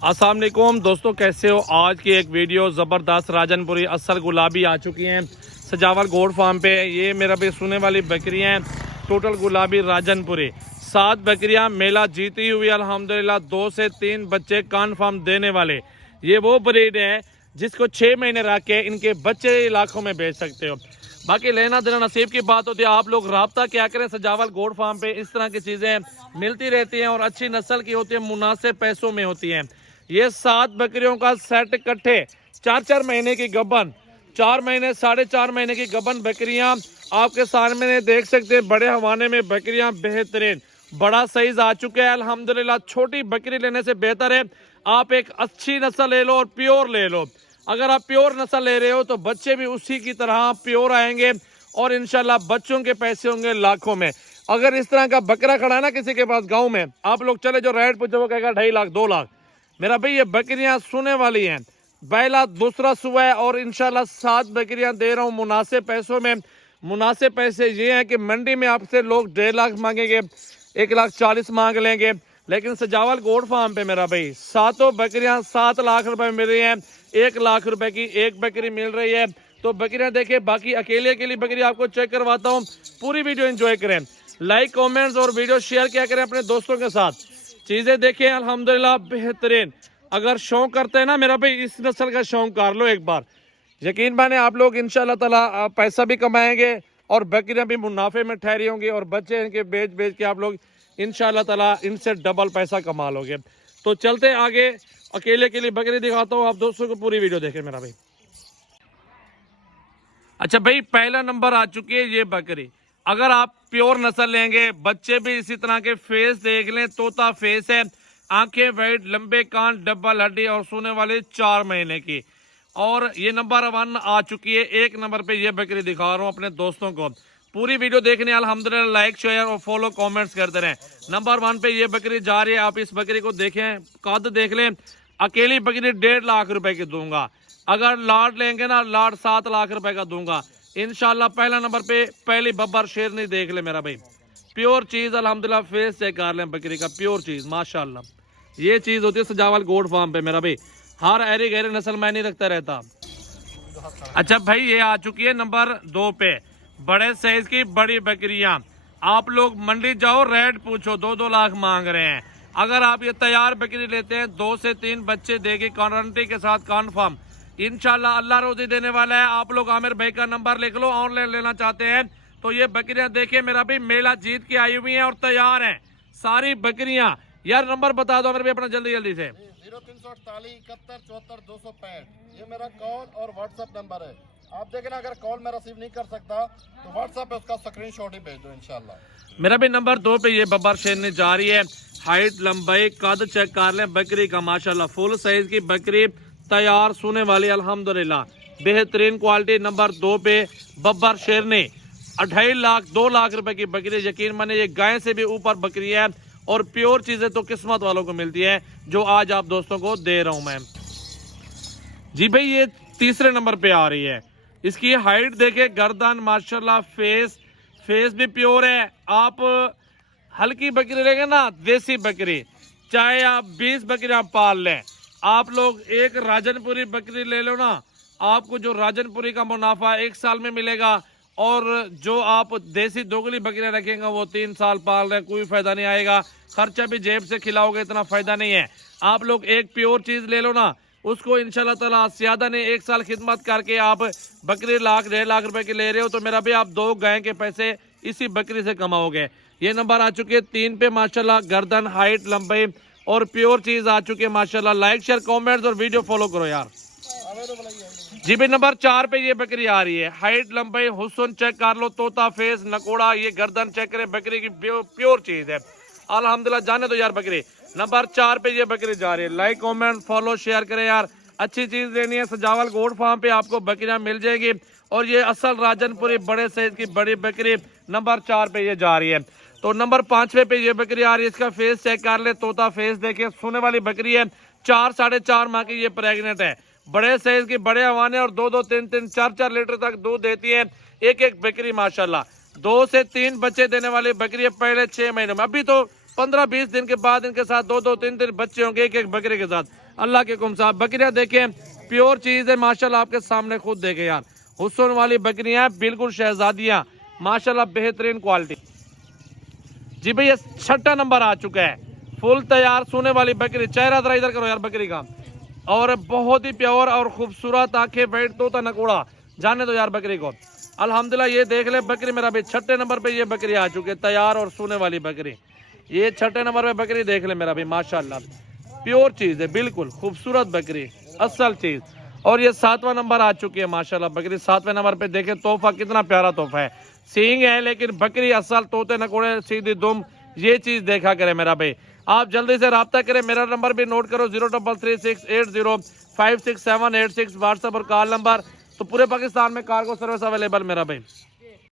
अस्सलाम वालेकुम दोस्तों, कैसे हो। आज की एक वीडियो ज़बरदस्त राजनपुरी असल गुलाबी आ चुकी हैं सजावल गोड फार्म पे। ये मेरा भी सुने वाली बकरियां हैं, टोटल गुलाबी राजनपुरी 7 बकरियां मेला जीती हुई अल्हम्दुलिल्लाह। 2 से 3 बच्चे कन्फर्म देने वाले। ये वो ब्रीड है जिसको 6 महीने रख के इनके बच्चे इलाकों में बेच सकते हो। बाकी लेना देना नसीब की बात होती है। आप लोग राब्ता क्या करें, सजावल गोड फार्म पे इस तरह की चीज़ें मिलती रहती हैं और अच्छी नस्ल की होती है, मुनासिब पैसों में होती हैं। ये 7 बकरियों का सेट इकट्ठे 4-4 महीने की गबन, 4 महीने 4.5 महीने की गबन बकरियां आपके सामने देख सकते हैं। बड़े हवाने में बकरियां बेहतरीन, बड़ा साइज आ चुका है अल्हम्दुलिल्लाह। छोटी बकरी लेने से बेहतर है आप एक अच्छी नस्ल ले लो और प्योर ले लो। अगर आप प्योर नस्ल ले रहे हो तो बच्चे भी उसी की तरह प्योर आएंगे और इंशाल्लाह बच्चों के पैसे होंगे लाखों में। अगर इस तरह का बकरा खड़ा है ना किसी के पास गाँव में, आप लोग चले जो रेट पूछो वो कहेगा 2.5 लाख 2 लाख। मेरा भाई ये बकरियां सोने वाली हैं। पहला दूसरा सुबह है और इंशाल्लाह 7 बकरियां दे रहा हूं मुनासिब पैसों में। मुनासिब पैसे ये हैं कि मंडी में आपसे लोग 1.5 लाख मांगेंगे, 1,40,000 मांग लेंगे, लेकिन सजावल गोड फार्म पे मेरा भाई 7 बकरियां 7 लाख रुपए मिल रही हैं। 1 लाख रुपए की एक बकरी मिल रही है। तो बकरियां देखे, बाकी अकेले अकेली बकरी आपको चेक करवाता हूँ। पूरी वीडियो एंजॉय करें, लाइक कमेंट्स और वीडियो शेयर किया करें अपने दोस्तों के साथ। चीजें देखें अल्हम्दुलिल्लाह बेहतरीन। अगर शौक करते हैं ना मेरा भाई, इस नस्ल का शौक कर लो एक बार, यकीन माने आप लोग इंशाल्लाह ताला पैसा भी कमाएंगे और बकरियां भी मुनाफे में ठहरी होंगी और बच्चे इनके बेच बेच के आप लोग इंशाल्लाह ताला इनसे डबल पैसा कमा लोगे। तो चलते आगे, अकेले के लिए बकरी दिखाता हूँ, आप दोस्तों को पूरी वीडियो देखें मेरा भाई। अच्छा भाई, पहला नंबर आ चुकी है ये बकरी। अगर आप प्योर नस्ल लेंगे, बच्चे भी इसी तरह के, फेस देख लें, तोता फेस है, आंखें वाइट, लंबे कान, डबल हड्डी और सोने वाले 4 महीने की। और ये नंबर 1 आ चुकी है। 1 नंबर पे ये बकरी दिखा रहा हूँ अपने दोस्तों को। पूरी वीडियो देखने अल्हम्दुलिल्लाह लाइक शेयर और फॉलो कमेंट्स करते रहें। नंबर 1 पे ये बकरी जा रही है। आप इस बकरी को देखें, कद देख लें। अकेली बकरी 1.5 लाख रुपए की दूंगा। अगर लाड लेंगे ना, लाड 7 लाख रुपए का दूंगा इंशाल्लाह। पहला नंबर पे पहली बब्बर शेरनी देख ले मेरा भाई, प्योर चीज अल्हम्दुलिल्लाह। फेस चेक कर लें बकरी का, प्योर चीज माशाल्लाह। ये चीज होती है सजावल गोड फार्म पे मेरा भाई। हर एरी गहरे नस्ल मैं नहीं रखता रहता। अच्छा भाई, ये आ चुकी है नंबर 2 पे, बड़े साइज की बड़ी बकरियां। आप लोग मंडी जाओ, रेट पूछो, 2-2 लाख मांग रहे हैं। अगर आप ये तैयार बकरी लेते हैं 2 से 3 बच्चे देगी गारंटी के साथ कन्फर्म इंशाल्लाह। अल्लाह रोजी देने वाला है। आप लोग आमिर भाई का नंबर लिख लो, ऑनलाइन लेना चाहते हैं तो ये बकरियां देखिए मेरा भाई, मेला जीत के आई हुई हैं और तैयार हैं सारी बकरियां। यार नंबर बता दो आमिर भाई अपना जल्दी जल्दी से। 0348 71 74 265 ये मेरा कॉल और व्हाट्सएप नंबर है। आप देखें अगर कॉल मैं रिसीव नहीं कर सकता तो व्हाट्सएप पे उसका स्क्रीनशॉट ही भेज दो इंशाल्लाह। मेरा भी नंबर 2 पे ये बब्बर शेरनी जा रही है। हाइट, लंबाई, कद चेक कर लें बकरी का माशाल्लाह। फुल साइज की बकरी, तैयार सोने वाली अल्हम्दुलिल्लाह, बेहतरीन क्वालिटी। नंबर 2 पे बब्बर शेरनी 2.5 लाख 2 लाख रुपए की बकरी। यकीन माने ये गाय से भी ऊपर बकरी है और प्योर चीजें तो किस्मत वालों को मिलती है, जो आज आप दोस्तों को दे रहा हूं मैं जी भाई। ये तीसरे नंबर पे आ रही है। इसकी हाइट देखे, गर्दन माशाल्लाह, फेस भी प्योर है। आप हल्की बकरी लेंगे ना, देसी बकरी, चाहे आप 20 बकरियां पाल लें, आप लोग एक राजनपुरी बकरी ले लो ना, आपको जो राजनपुरी का मुनाफा 1 साल में मिलेगा और जो आप देसी दोगली बकरियां रखेंगे वो 3 साल पाल रहे हैं, कोई फायदा नहीं आएगा। खर्चा भी जेब से खिलाओगे, इतना फायदा नहीं है। आप लोग एक प्योर चीज ले लो ना, उसको इंशाल्लाह ताला ज्यादा नहीं 1 साल खिदमत करके आप बकरी 1.5 लाख रुपए की ले रहे हो तो मेरा भी आप 2 गाय के पैसे इसी बकरी से कमाओगे। ये नंबर आ चुके हैं 3 पे माशाल्लाह। गर्दन, हाइट, लंबाई और प्योर चीज आ चुकी है माशाल्लाह। लाइक शेयर कमेंट्स और वीडियो फॉलो करो यार जी भाई। नंबर 4 पे ये बकरी आ रही है। हाइट, लंबाई, हुस्न चेक कर लो, तोता फेस, नकोड़ा, ये गर्दन चेक करे, बकरी की प्योर चीज है अल्हम्दुलिल्लाह। जाने दो यार बकरी। नंबर 4 पे ये बकरी जा रही है। लाइक कमेंट फॉलो शेयर करें यार, अच्छी चीज लेनी है सजावल गोड फार्म पे आपको बकरियां मिल जाएगी। और ये असल राजनपुरी बड़े साइज की बड़ी बकरी नंबर 4 पे ये जा रही है। तो नंबर 5 पे ये बकरी आ रही है। इसका फेस चेक कर ले, तोता फेस देखे, सोने वाली बकरी है। 4 4.5 माह की ये प्रेग्नेंट है। बड़े साइज की, बड़े हवाने और 2-2 3-3 4-4 लीटर तक दूध देती है एक एक बकरी माशाल्लाह। 2 से 3 बच्चे देने वाली बकरी है पहले 6 महीनों में। अभी तो 15-20 दिन के बाद इनके साथ 2-2, 3-3 बच्चे होंगे एक एक बकरे के साथ। अल्लाह के हुक्म साहब बकरियां देखें, प्योर चीज है माशाल्लाह, आपके सामने खुद देखे यार, हुस्न वाली बकरियां बिल्कुल शहजादियां माशाल्लाह, बेहतरीन क्वालिटी। जी भैया 6ठा नंबर आ चुका है, फुल तैयार सोने वाली बकरी। चेहरा जरा इधर करो यार बकरी का, और बहुत ही प्योर और खूबसूरत आंखें, वेट तोता नकोड़ा, जाने दो यार बकरी को। अल्हम्दुलिल्लाह ये देख ले बकरी मेरा भाई 6ठे नंबर पे ये बकरी आ चुकी है, तैयार और सोने वाली बकरी। ये 6ठे नंबर पे बकरी देख ले मेरा भाई माशाल्लाह, प्योर चीज है, बिल्कुल खूबसूरत बकरी, असल चीज। और ये 7वां नंबर आ चुकी है माशाल्लाह बकरी। 7वें नंबर पे देखे तोहफा, कितना प्यारा तोहफा है, सींग है लेकिन बकरी असल, तोते नकोड़े, सीधी दुम, ये चीज देखा करे मेरा भाई। आप जल्दी से रब्ता करें, मेरा नंबर भी नोट करो 0336805678 व्हाट्सएप और कॉल नंबर। तो पूरे पाकिस्तान में कार्गो सर्विस अवेलेबल मेरा भाई।